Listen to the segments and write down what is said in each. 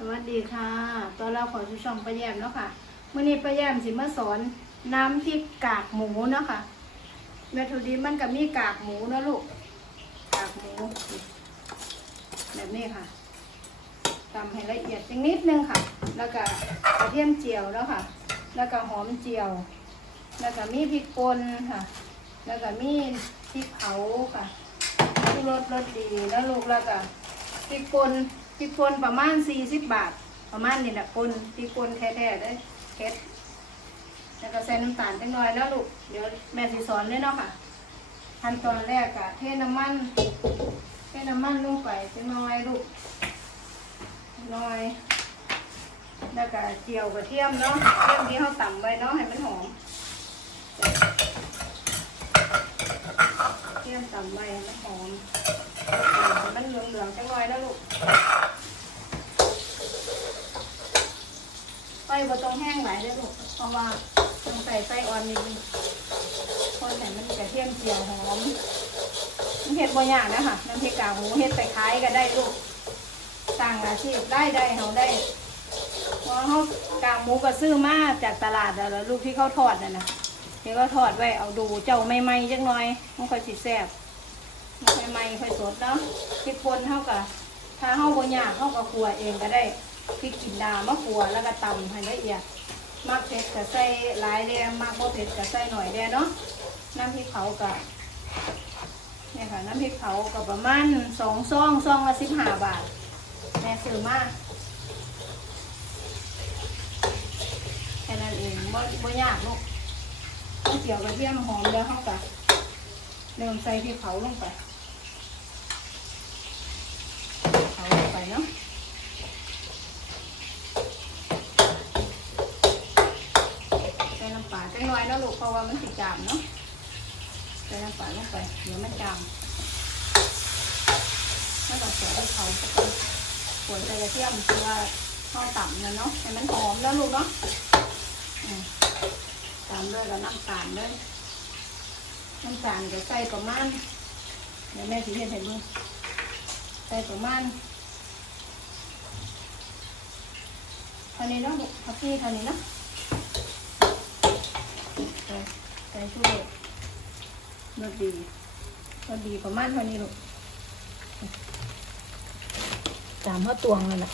สวัสดีค่ะตอนเราขอชูช่องป้าแยมเนาะค่ะมื่อนี้ป้าแยมสิมาสอนน้ำพริกกากหมูเนาะค่ะแม่ทุดีมันก็มีกากหมูนะลูก กากหมูแบบนี้ค่ะตำให้ละเอียดจังนิดนึงค่ะ แล้วก็กระเทียมเจียวแล้วค่ะ แล้วก็หอมเจียว แล้วก็มีพริกป่นค่ะ แล้วก็มีพริกเผาค่ะชูรสรสดีแล้วลูกแล้วก็พริกป่น พริกป่นประมาณสี่สิบบาท ประมาณนี้แหละป่นพริกป่นแท้ๆได้เผ็ดแล้วก็ใส่น้ำตาลจังหน่อยแล้วลูก เดี๋ยวแม่สิสอนเลยเนาะค่ะขั้นตอนแรกอะเทน้ำมัน เทน้ำมันลงไปจังหน่อยลูกน่อย แล้วก็เจียวกระเทียมเนาะเทียมที่เขาต่ำไว้เนาะให้มันหอมเทียมต่ำไว้ให้มันหอมมันเหลืองๆจังหน่อยนะลูกไฟ บ่ต้องแห้งหลายเด้อลูกเพราะว่าต้องใส่ไฟอ่อนนิดนึงคนให้มันกระเทียมเจียวหอมมันเฮ็ดบ่ยากนะคะน้ำพริกกากหมูเฮ็ดไปขายก็ได้ลูกสร้างอาชีพได้ได้เฮาได้เพราะเขากากหมูก็ซื้อมาจากตลาดแล้วลูกที่เขาทอดน่ะนะที่เขาทอดไว้เอาดูเจ้าไม่ไหม้จังหน่อยมันค่อยสิแซ่บมันค่อยไหม้ค่อยสดเนาะพริกป่นเท่ากับถ้าเฮาบ่ยากเฮาก็คั่วเองก็ได้ พริกจินดามะขัวแล้วก็ตำให้ละเอียดมักเผ็ดก็ใส่หลายแดงมักบ่เผ็ดก็ใส่หน่อยแดงเนาะน้ำพริกเผาก็เนี่ยค่ะน้ำพริกเผาก็ประมาณสองซองซองละสิบห้าบาทแม่ซื้อมาแค่นั้นเองบ่บ่ยากลูกเจียวกระเทียมหอมแล้วเข้าไปเริ่มใส่ที่เผาลงไปเผาลงไปเนาะใส่น้ำปลาจังน้แล้วลูกเพราะว่ามันสิดจามเนาะใส่น้ำปลาลงไปเดี๋ยวมันจามแล้วก็ใส่ที่เผาไปก่อนขวดใส่กระเทียมคือว่าข้าวต่ำนะเนาะให้มันหอมแล้วลูกเนาะตามด้วยกับน้ำตาลด้วยน้ำตาลก็ใส่ประมาณเดี๋ยวแม่ถือเห็นเห็นมึงใส่ประมาณเท่านี้เนาะลูกเอาพี่เท่านี้เนาะใส่ใส่ช่วยรสดีรสดีประมาณเท่านี้ลูกตามเขาตวงเลยนะ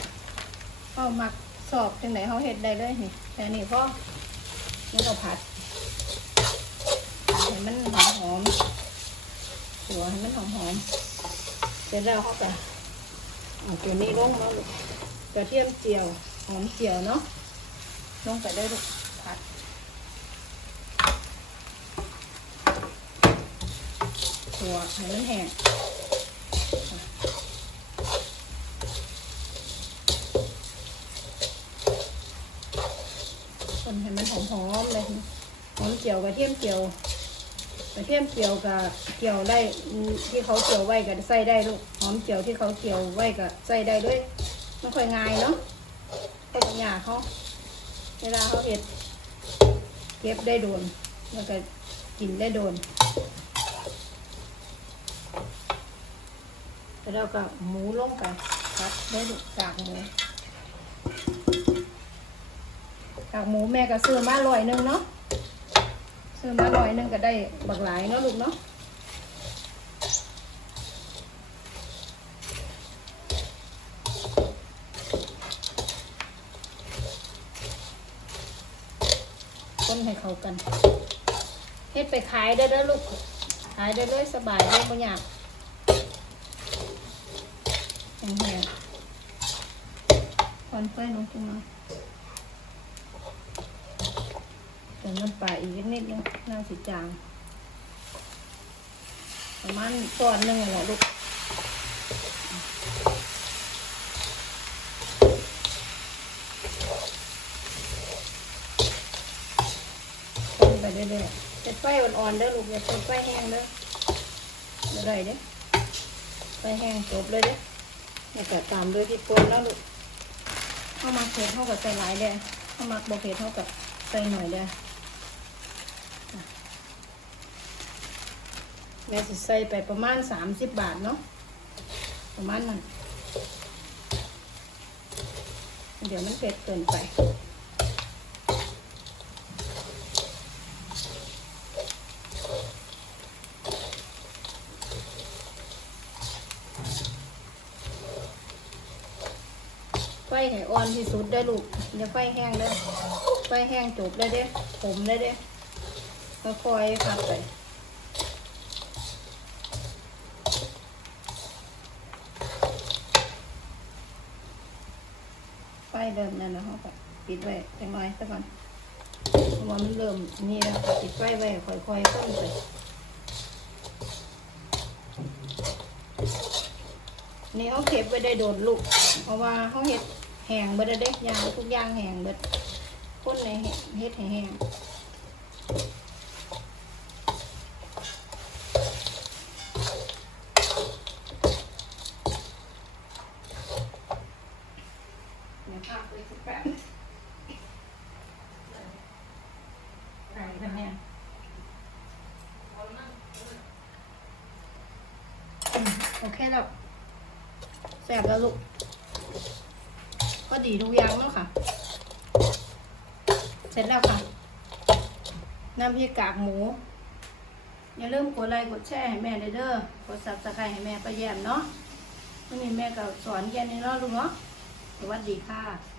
เอามักสอบจังไหนเขาเห็ดได้เลยนี่แต่นี่พ่อแล้วก็ผัดให้มันหอมหอมๆหัวให้มันหอมหอมๆเสร็จแล้วเขาก็เอาตัวนี้ลงมาลูกกระเทียมเจียวหอมเจียวเนาะลงไปได้ลูกผัด หัวให้มันแห้งคนให้มันหอมหอมๆเลยหอมเจียวกระเทียมเจียวกระเทียมเจียวกับเจียวได้ที่เขาเจียวไว้ก็ใส่ได้ลูกหอมเจียวที่เขาเจียวไว้ก็ใส่ได้ด้วยไม่ค่อยง่ายเนาะก็ปัญญาเขาเวลาเขาเห็ดเก็บได้โดนแล้วก็กินได้โดน แล้วเราก็หมูลงไปพัดได้ลูกากหมูกากหมูแม่ก็ซื้อมาลอยหนึงเนาะซื้อมาร้อยหนึงก็ได้บักหลายเนาะลูกเนาะคนให้เขากันเฮ็ดไปขายได้เด้อลูก ขายได้เลยสบายเลยบ่ยาก แห้งๆคอนเฟิร์ลงขึ้นมาเติมน้ำปลาอีกนิดนึงน่าสิจางประมาณตอนหนึ่งแหละลูกคนไปเรื่อยๆจะไฟอ่อนๆเด้อลูกอย่าไฟแห้งเด้อเดี๋ยวได้เด้อไฟแห้งจบเลยเด้อ เนี่ยก็ตามด้วยพริกป่นแล้วลูกเข้ามาเผ็ดเท่ากับใส่หลายเด้อเข้ามาบ่เผ็ดเท่ากับใส่หน่อยเด้อแม่สิใส่ไปประมาณสามสิบบาทเนาะประมาณนั้นดี๋ยวมันเผ็ดเกินไป ให้อ่อนที่สุดได้ลูกอย่าไฟแห้งเด้อไฟแห้งจุกได้เด้ผมได้เด้อค่อยๆครับไปไฟเริ่มนั่นแล้วเขาก็ปิดไว้จังน้อยซะก่อนเพราะว่ามันเริ่มนี่แล้วปิดไฟไว้ค่อยๆต้นไปนี่เขาเก็บไว้ได้โดนลูก เพราะว่าเขาเห็ด แห้งเบิดแล้วเด้ยางทุกอย่างแห้งเบิดคนในเฮ็ดให้แห้งเดี๋ยวพักไว้สักแป๊บไก่ทำแห้งอืมโอเคแล้วแซ่บแล้วลูก ก็ดีทุกอย่างแล้วค่ะ เสร็จแล้วค่ะ น้ำพริกกากหมู อย่าลืมกดไลค์กดแชร์ให้แม่เด้อกดซับสไครต์ให้แม่ประแยมเนาะวันนี้แม่ก็สอนแค่นี้เนาะลูกเนาะสวัสดีค่ะ